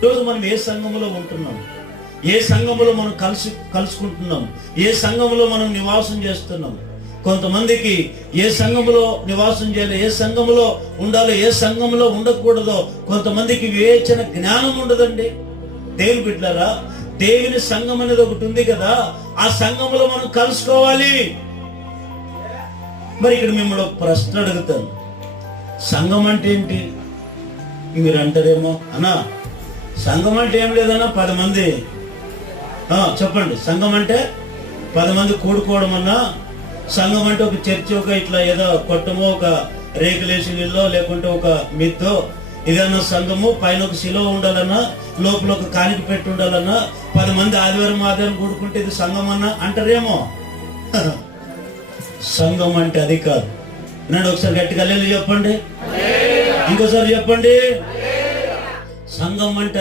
ఈరోజు మనం ఏ సంఘములో ఉంటున్నాం, ఏ సంఘములో మనం కలుసుకుంటున్నాం, ఏ సంఘములో మనం నివాసం చేస్తున్నాం. కొంతమందికి ఏ సంఘములో నివాసం చేయాలి, ఏ సంఘములో ఉండాలో, ఏ సంఘములో ఉండకూడదో కొంతమందికి వివేచన జ్ఞానం ఉండదండి. దేవుని బిడ్డలారా, దేవుని సంఘం అనేది ఒకటి ఉంది కదా, ఆ సంఘములో మనం కలుసుకోవాలి. మరి ఇక్కడ మిమ్మల్ని ఒక ప్రశ్న అడుగుతాను, సంఘం అంటే ఏంటి? మీరు అంటారేమో, అన్నా సంఘం అంటే ఏం లేదన్నా 10 మంది చెప్పండి. సంఘం అంటే 10 మంది కూడుకోవడం అన్నా, సంఘం అంటే ఒక చర్చి, ఒక ఇట్లా ఏదో కొట్టమో, ఒక రేకులేసి ఇల్లు, లేకుంటే ఒక మిద్దో, ఇదన్నా సంఘము. పైన ఒక శిలో ఉండాలన్నా, లోపల ఒక కానికి పెట్టి ఉండాలన్నా, 10 మంది ఆదివారం కూడుకుంటే ఇది సంఘం అన్నా అంటారేమో. సంఘం అంటే అది కాదు. వినండి, ఒకసారి గట్టిగా హల్లెలూయా చెప్పండి, ఇంకోసారి చెప్పండి. సంఘం అంటే